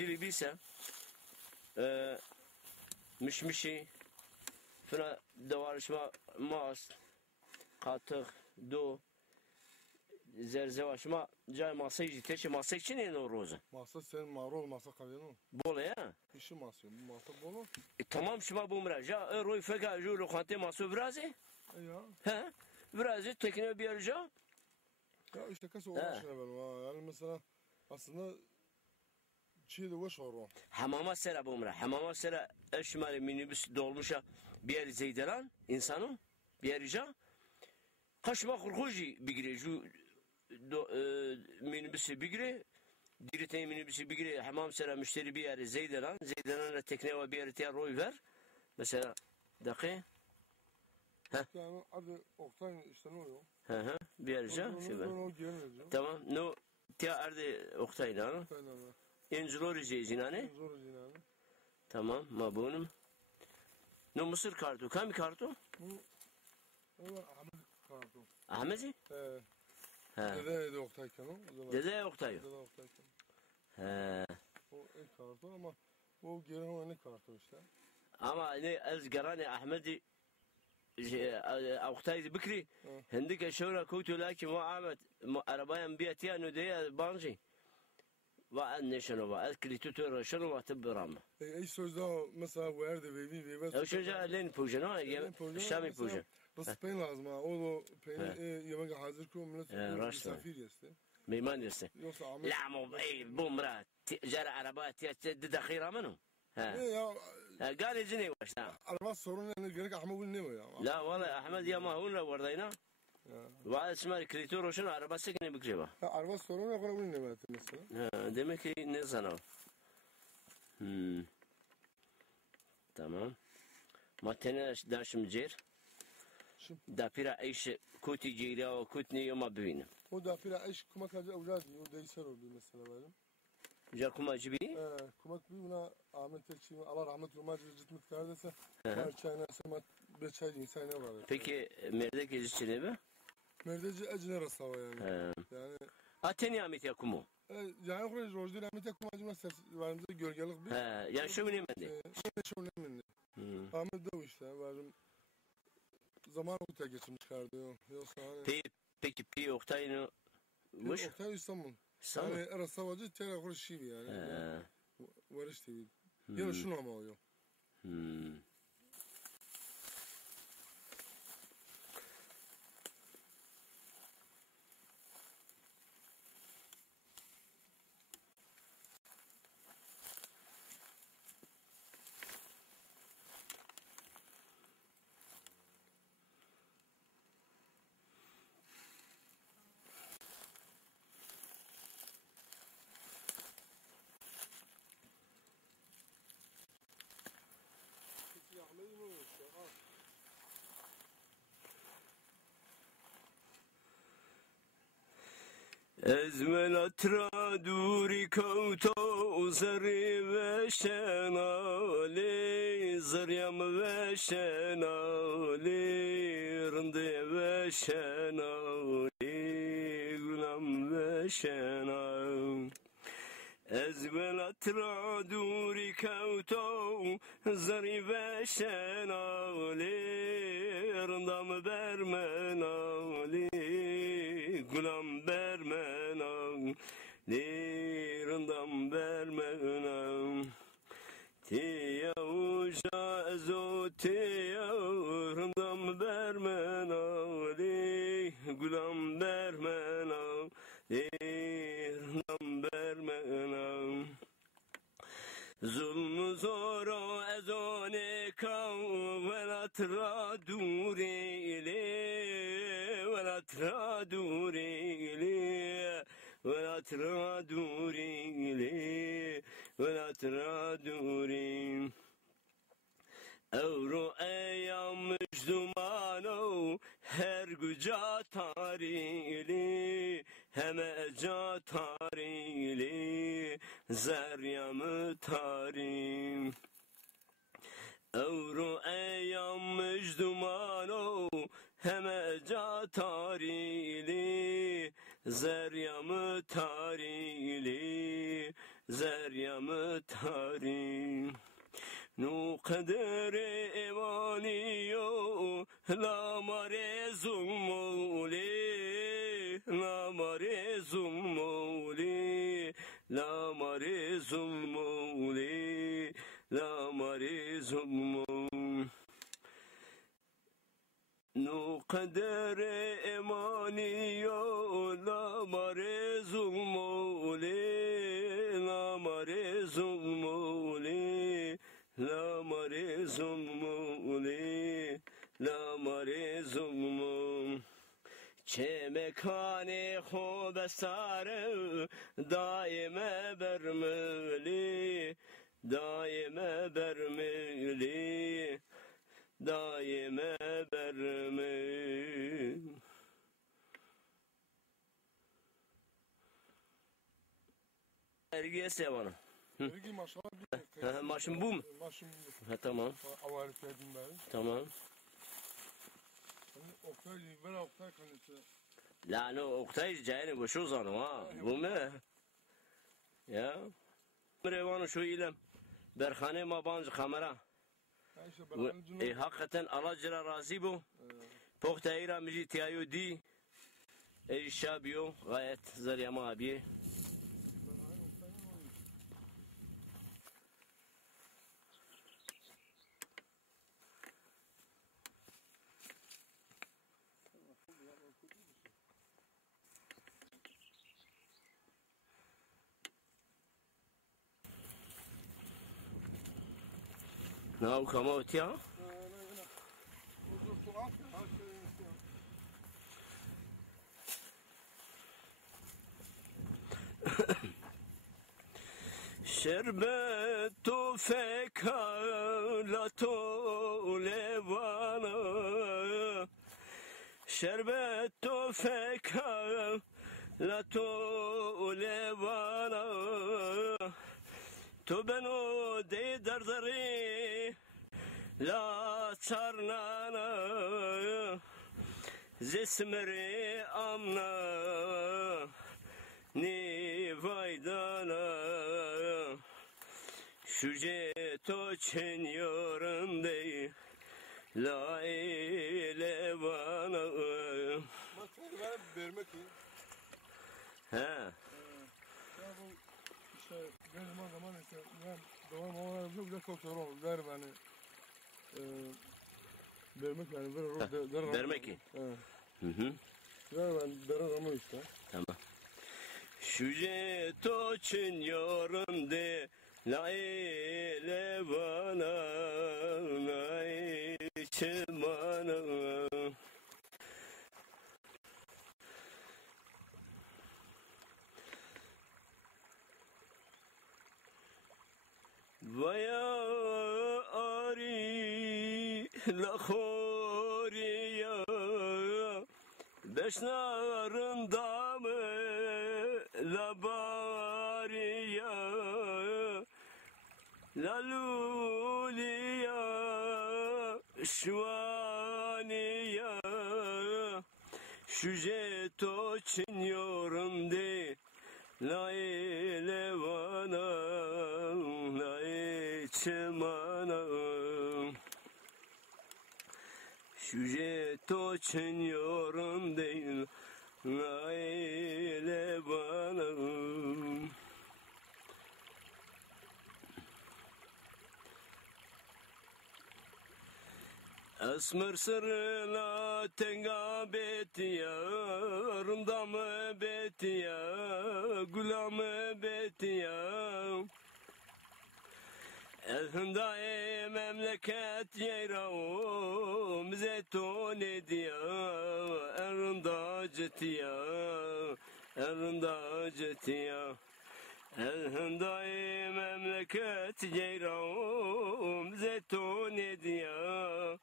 جيلي بيسا مشمشي فنا دوارش ماس قاطق دو زرزواش ما جاي ماسي جيتش ماسي شنو نوروزه Masa sen marul masa kalıyor. بوله يا İşi masa. Bu masa bolu. تمام شما بومرا جا روي فقا جو لو خانتي ماسو برازي Ya. ها برازي تكنو بيرجا Ya işte kasa uğraşıyor ben. Yani mesela aslında çiğ de hoş var o. حمامات سرا بومرا حمامات سرا اشمال minibüs dolmuşa bir yer zeydelan insanı bir yer جا قشما خرخوجي بيجري جو minibüsü بيجري ديرتين minibüsü بيجري حمام سرا مشتري bir yer zeydelan zeydelanla tekne ve bir yer tiyar roy ver mesela dakika Yani hadi Oktay işte ne oluyor? hı bir yer جا tamam no تيا أرض أختينا ينزلوا رجيزيناني Zor yani. tamam mabunum no Mısır kartı kam kartı Evet Ahmet kartı. Ahmet'i ha Dede Oktayken o. dede Oktay Dede Oktayken. ha O ilk kartı ama o gelen o ne kartı işte. ama ne azgarani Ahmet'i Oktay بكري هندك شورا كوتو لكن ما عمت عربايا بيتيا نديا بانجي وعد نشنو وعد كليتو شنو وتبرام sözde mesela verdi ve او شجع لين بوجنا الشامي بوجن بس peynir lazım ha. O peynir yemek hazır koy millet misafir yeste. ميمان يسه Yoksa Ahmet لا مو اي بومرا جرى عربات تجدد اخيرا منهم ها ya قال يجيني وش araba sorun yani gerek Ahmet bunu ne ya? لا والله احمد يا ما هو وردينا وعد اسمه كريتور وشنو عربات سكن بكريبه Araba sorun ya bunu ne mesela? demek ki ne sana tamam matene داشم جير دافيرا ايش كوتي جيرا وكوتني يوم ببينه O da fira eş kumak hacı evladı o değişer oldu mesela benim. جاكم اجبي Kumak bir buna Ahmet Ekşi'nin Allah rahmet olmaz cidmet kardese her çayına semat bir çay insan ne var. peki merdek geçişine mi Merdeci ecne rasava yani. Yani ateni Ahmet yakumu yani kuraj rojdi Ahmet Ekşi'nin ses varımızda gölgelik bir. yani şu benim de Şu önemli. Ahmet de o işte varım zaman ortaya geçmiş çıkardı. Yoksa hani peki pi Oktay'ını وش Oktay İstanbul. İstanbul Yani rasavacı tera kuraj şivi yani. Varış TV. Yani şunu ama oluyor. ezmel atra duri kauto zari ve şenali zaryam ve şenali rinde ve şenali gulam ve şenali ezmel atra duri kauto zari ve şenali rindam bermenali gulam bermenam nirindam bermenam tiyavuşa ezo tiyavundam bermenali gulam bermenam nirindam bermenam zulmü zora ezone kav velatra durili velatra durili velatra durili velatra durim Evro eyyam müjdumanı her güca tarili hemeca tarili zeryamı tarim Evro eyyam müjdumanı hemeca tarili zeryamı tarili زريم تاري نو قدر إيمانيو لا مريزم مولي لا مريزم مولي لا مريزم مولي لا مريزم مولي نو قدر إيمانيو لا مريزم مولي لا مريزم مولي لا مريزم مولي لا مريزم مولي چه مکانی خوب سر دایم برملی دایم برملی دایم برملی Ergiye sevanım. Ergi maşallah. Maşın bu mu? Maşın bu. Ha, tamam. Avaret verdim ben. Tamam. Oktay, ver Oktay kanıtı. La no Oktay cayene bu şu zanım ha. Bu mu? Ya. Revanı şu ilem. Berhane mabancı kamera. Hakikaten alacıra razı bu. Poktayra müzi tiyayo di. Şabiyo gayet zariyama abi. Now come out here. شربت فكالة لوانا شربت فكالة لوانا تو بنو دی دردری لا چرنانا زسمری امنا نی vaydana şüce to çeniyorum dey la ile bana Mesela vermek iyi. He. Ya bu işte benim o zaman işte ben doğum olarak çok da çok zor ver beni. Vermek yani ver Vermek iyi. Hı. Ver ben ver ama işte. Tamam. Şüce to çeniyorum de la ile bana la ile bana Vaya ari la khoriya beşnarında mı la bariya la luliya şvaniya şüce toçin yorum de la ile vana la içmana şüce toçin yorum de la ile vana Esmer sırla tenga betiya, rındamı betiya, gulamı betiya. Elhindai memleket yeyraum zeytun ediya, erında cetiya, erında cetiya. Elhindai memleket yeyraum zeytun ediya.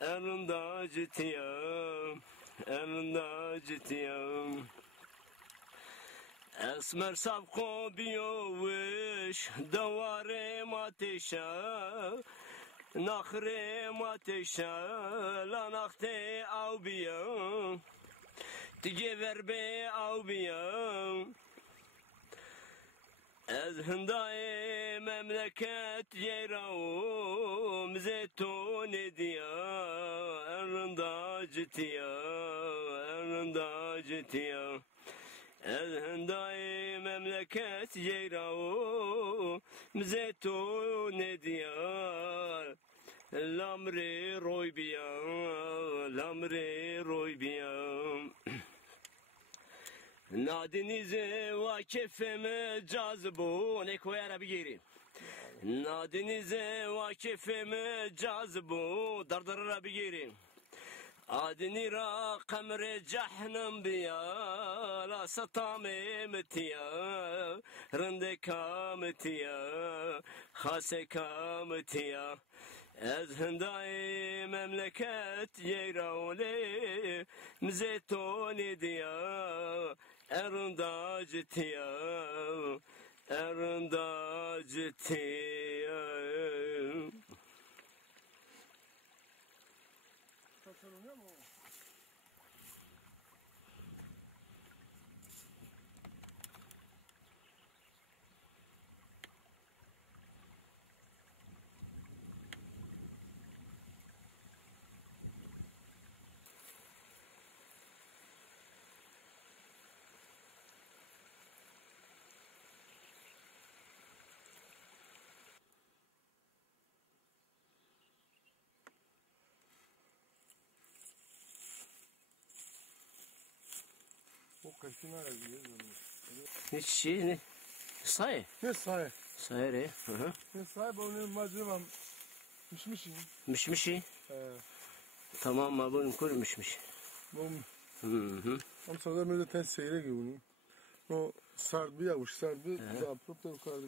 Elinde citiyam, elinde citiyam. Esmer sabko biyoviş, davarem ateşe, nahrem ateşe, la nakte avbiyam, tige verbe avbiyam. از هندای مملکت جیرام زیتون دیا ارندا جتیا از هندای مملکت جیرام زیتون دیا لامری روی بیام نادنیز واکفم جازبو نکوی عربی گیری نادنیز واکفم جازبو دردر عربی گیری آدنی را قمر جهنم بیا لا سطام متیا رند کامتیا خاص کامتیا از هندای مملکت جیرانه مزیتون دیا ارندا جتیا O kaşın arıyor. hiç şey ne? Say. Ne say? Sayre. Ne say? Bunu macunam. Mişmişin. Mişmişi. Tamam mı bunun kurmuşmuş. Bum. Hı. Sonra da böyle ters seyre gibi bunu. O sardı yavuş sardı. Yapıp da yukarıda.